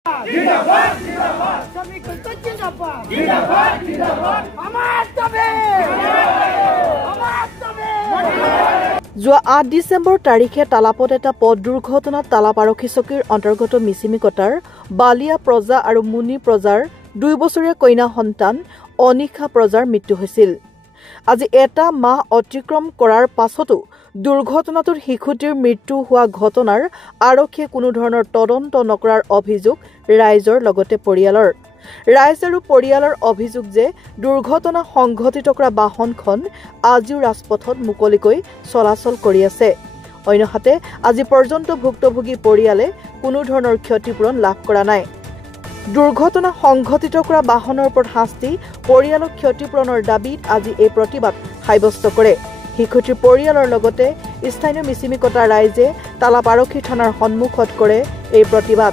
যোৱা ৮ ডিচেম্বৰ তাৰিখে তালাপত এটা পথ দুৰ্ঘটনাত তালাপ আৰক্ষী চকীৰ অন্তৰ্গত মিচিমিকটাৰ বালিয়া প্ৰজা আৰু মুনি প্ৰজাৰ ২ বছৰীয়া কন্যা সন্তান অনিশা প্ৰজাৰ মৃত্যু হৈছিল। আজি এটা মাহ অতিক্ৰম কৰাৰ পাছতো দুৰ্ঘটনাটোত শিশুটিৰ মৃত্যু হোৱা ঘটনাৰ আৰক্ষীয়ে কোনো ধৰণৰ তদন্ত নকৰাৰ অভিযোগ ৰাইজৰ লগতে পৰিয়ালৰ। ৰাইজ আৰু পৰিয়ালৰ অভিযোগ যে দুৰ্ঘটনা সংঘটিত কৰা বাহনখন আজিও ৰাজপথত মুকলিকৈ চলাচল কৰি আছে। অন্যহাতে আজি পৰ্যন্ত ভুক্তভোগী পৰিয়ালে কোনো ধৰণৰ ক্ষতিপূৰণ লাভ কৰা নাই। দুৰ্ঘটনা সংঘটিত কৰা বাহনৰ ওপৰত শাস্তি, পৰিয়ালক ক্ষতিপূৰণৰ দাবীত আজি এই প্ৰতিবাদ সাব্যস্ত কৰে। শিশুটিৰ পৰিয়ালৰ লগতে স্থানীয় মিচিমিকটা ৰাইজে তালাপ আৰক্ষী থানাৰ সন্মুখত কৰে এই প্ৰতিবাদ।